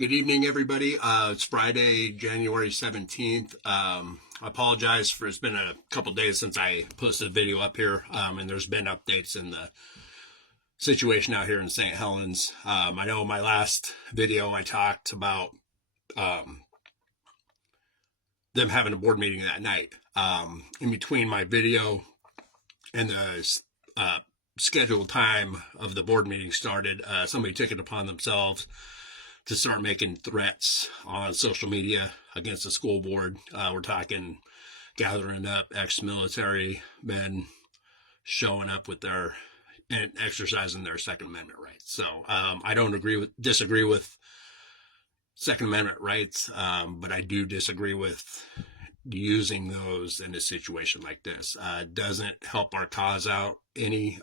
Good evening, everybody. It's Friday, January 17th. I apologize for it's been a couple days since I posted a video up here, and there's been updates in the situation out here in St. Helens. I know in my last video I talked about them having a board meeting that night. In between my video and the scheduled time of the board meeting started, somebody took it upon themselves to start making threats on social media against the school board. We're talking gathering up ex-military men, showing up with their and exercising their Second Amendment rights. So I don't disagree with Second Amendment rights, but I do disagree with using those in a situation like this. Doesn't help our cause out any.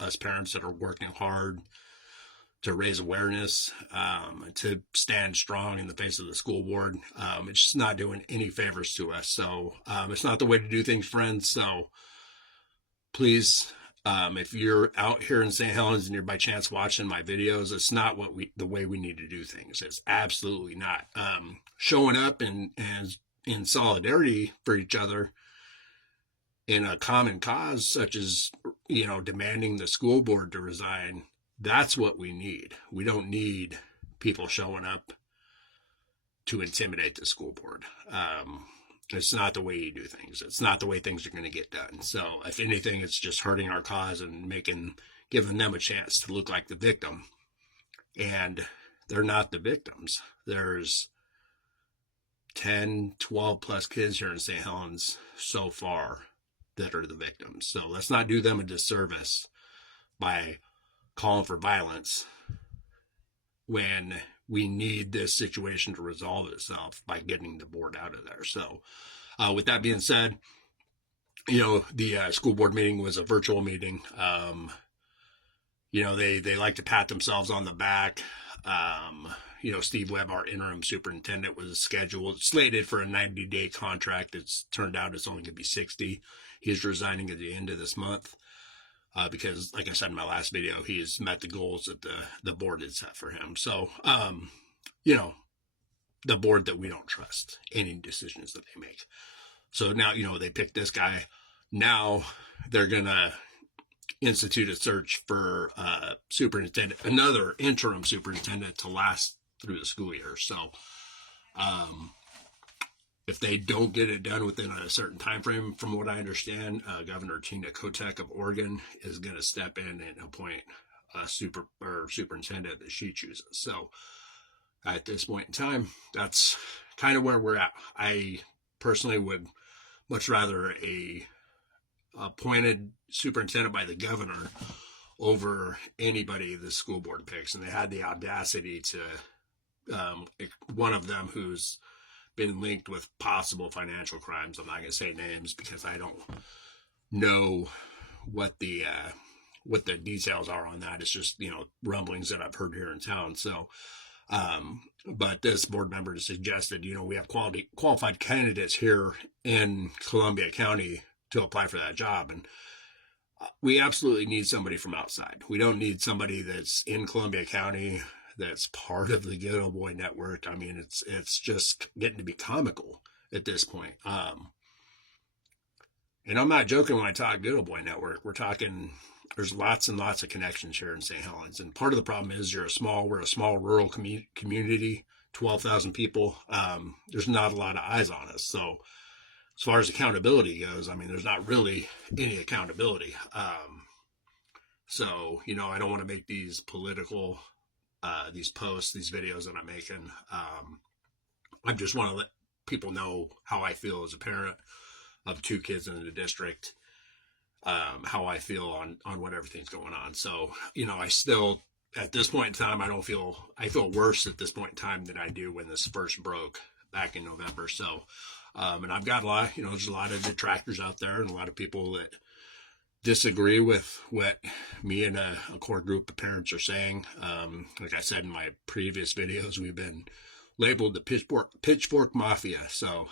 Us parents that are working hard to raise awareness, to stand strong in the face of the school board. It's just not doing any favors to us. So it's not the way to do things, friends. So please, if you're out here in St. Helens and you're by chance watching my videos, it's not the way we need to do things. It's absolutely not. Showing up and in solidarity for each other in a common cause, such as, demanding the school board to resign, that's what we need. We don't need people showing up to intimidate the school board. It's not the way you do things. It's not the way things are going to get done. So if anything, it's just hurting our cause and giving them a chance to look like the victim. And they're not the victims. There's 10, 12 plus kids here in St. Helens so far that are the victims. So let's not do them a disservice by calling for violence when we need this situation to resolve itself by getting the board out of there. So with that being said, the school board meeting was a virtual meeting. They like to pat themselves on the back. Steve Webb, our interim superintendent, was slated for a 90-day contract. It's turned out it's only going to be 60. He's resigning at the end of this month. Because, like I said in my last video, he has met the goals that the board had set for him. So, the board that we don't trust any decisions that they make. So now, they picked this guy. Now they're going to institute a search for another interim superintendent to last through the school year. So, if they don't get it done within a certain time frame, from what I understand, Governor Tina Kotek of Oregon is going to step in and appoint a superintendent that she chooses. So at this point in time, that's kind of where we're at. I personally would much rather a appointed superintendent by the governor over anybody the school board picks. And they had the audacity to, one of them who's been linked with possible financial crimes. I'm not going to say names because I don't know what the details are on that. It's just, rumblings that I've heard here in town. So, but this board member suggested, we have qualified candidates here in Columbia County to apply for that job. And we absolutely need somebody from outside. We don't need somebody that's in Columbia County that's part of the Good Old Boy Network. I mean, it's just getting to be comical at this point. And I'm not joking when I talk Good Old Boy Network. We're talking, there's lots and lots of connections here in St. Helens. And part of the problem is we're a small rural community, 12,000 people. There's not a lot of eyes on us. So as far as accountability goes, I mean, there's not really any accountability. So, I don't want to make these political these posts, these videos that I'm making. I just want to let people know how I feel as a parent of 2 kids in the district, how I feel on what everything's going on. So, I still, at this point in time, I feel worse at this point in time than I do when this first broke back in November. So, and I've got a lot, there's a lot of detractors out there and a lot of people that disagree with what me and a core group of parents are saying. Like I said in my previous videos, we've been labeled the pitchfork mafia. So,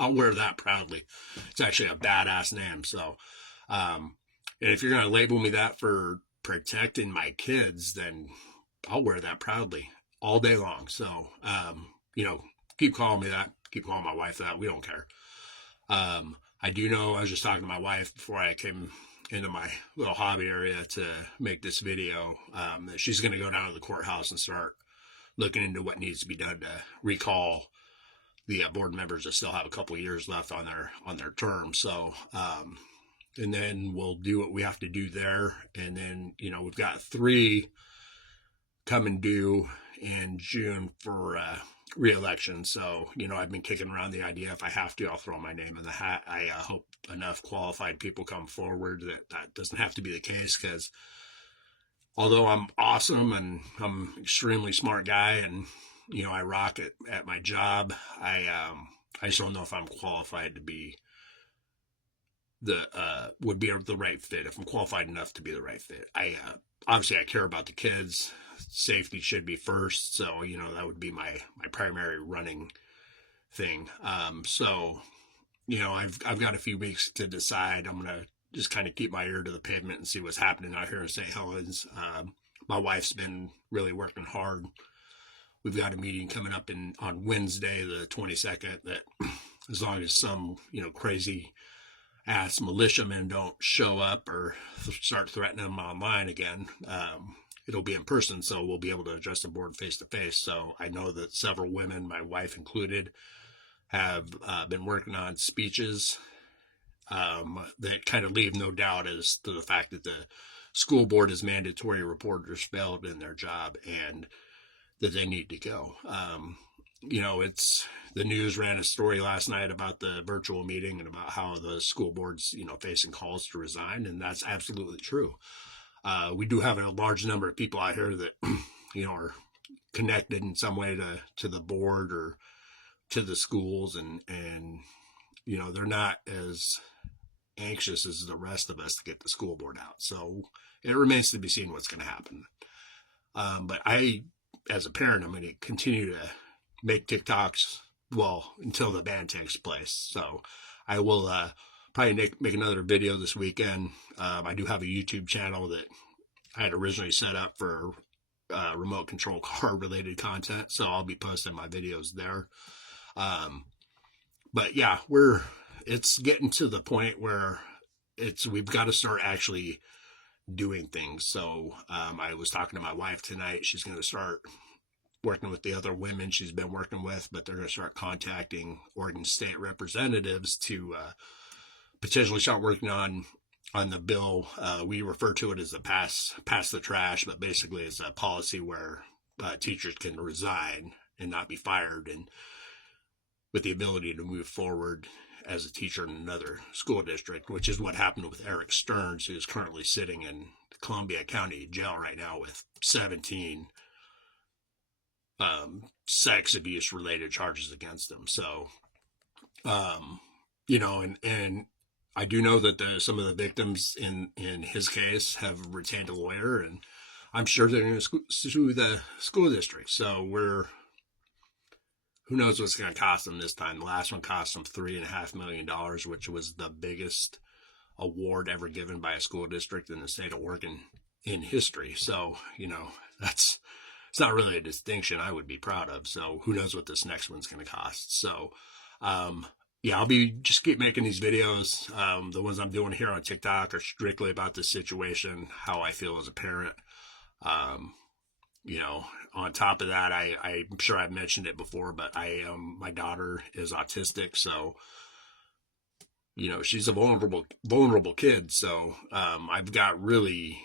I'll wear that proudly. It's actually a badass name. So, and if you're going to label me that for protecting my kids, then I'll wear that proudly. all day long. So, keep calling me that. Keep calling my wife that. We don't care. I do know, I was just talking to my wife before I came into my little hobby area to make this video, that she's going to go down to the courthouse and start looking into what needs to be done to recall the board members that still have a couple of years left on their term. So, and then we'll do what we have to do there. And then, we've got 3 coming due in June for re-election. So, I've been kicking around the idea, if I have to, I'll throw my name in the hat. I hope enough qualified people come forward that doesn't have to be the case, because although I'm awesome and I'm an extremely smart guy and, I rock it at my job, I just don't know if I'm qualified to be would be the right fit, if I'm qualified enough to be the right fit. Obviously I care about the kids. Safety should be first. So, that would be my primary running thing. So, I've got a few weeks to decide. I'm going to just kind of keep my ear to the pavement and see what's happening out here in St. Helens. My wife's been really working hard. We've got a meeting coming up on Wednesday, the 22nd, that as long as some, crazy ass militiamen don't show up or start threatening them online again, it'll be in person, so we'll be able to address the board face to face. So I know that several women, my wife included, have been working on speeches that kind of leave no doubt as to the fact that the school board is mandatory reporters failed in their job and that they need to go. It's the news ran a story last night about the virtual meeting and about how the school board's, facing calls to resign. And that's absolutely true. We do have a large number of people out here that, are connected in some way to the board or to the schools. And, they're not as anxious as the rest of us to get the school board out. So it remains to be seen what's going to happen. But as a parent, I'm going to continue to make TikToks, until the ban takes place. So I will probably make another video this weekend. I do have a YouTube channel that I had originally set up for remote control car related content. So I'll be posting my videos there. But yeah, it's getting to the point where we've got to start actually doing things. So I was talking to my wife tonight. She's going to start working with the other women she's been working with, but they're going to start contacting Oregon state representatives to potentially start working on the bill. We refer to it as the pass the trash, but basically it's a policy where teachers can resign and not be fired, and with the ability to move forward as a teacher in another school district, which is what happened with Eric Stearns, who is currently sitting in Columbia County Jail right now with 17 sex abuse related charges against him. So, and I do know that some of the victims in his case have retained a lawyer, and I'm sure they're going to sue the school district. So who knows what's going to cost them this time. The last one cost them $3.5 million, which was the biggest award ever given by a school district in the state of Oregon in history. So, it's not really a distinction I would be proud of. So who knows what this next one's going to cost. So, I'll just keep making these videos. The ones I'm doing here on TikTok are strictly about this situation, how I feel as a parent. On top of that, I'm sure I've mentioned it before, but my daughter is autistic. So, she's a vulnerable kid. So, I've got really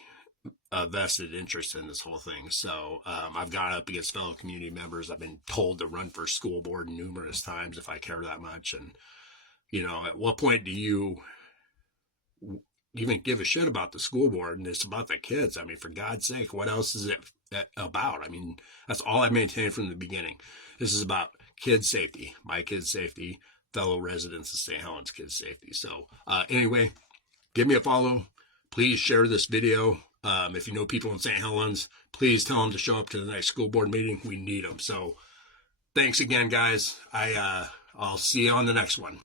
a vested interest in this whole thing. So I've gone up against fellow community members. I've been told to run for school board numerous times if I care that much. And, at what point do you even give a shit about the school board? And it's about the kids. I mean, for God's sake, what else is it about? I mean, that's all I maintained from the beginning. This is about kids' safety, my kids' safety, fellow residents of St. Helens kids' safety. So anyway, give me a follow. Please share this video. If you know people in St. Helens, please tell them to show up to the next school board meeting. We need them. So thanks again, guys. I'll see you on the next one.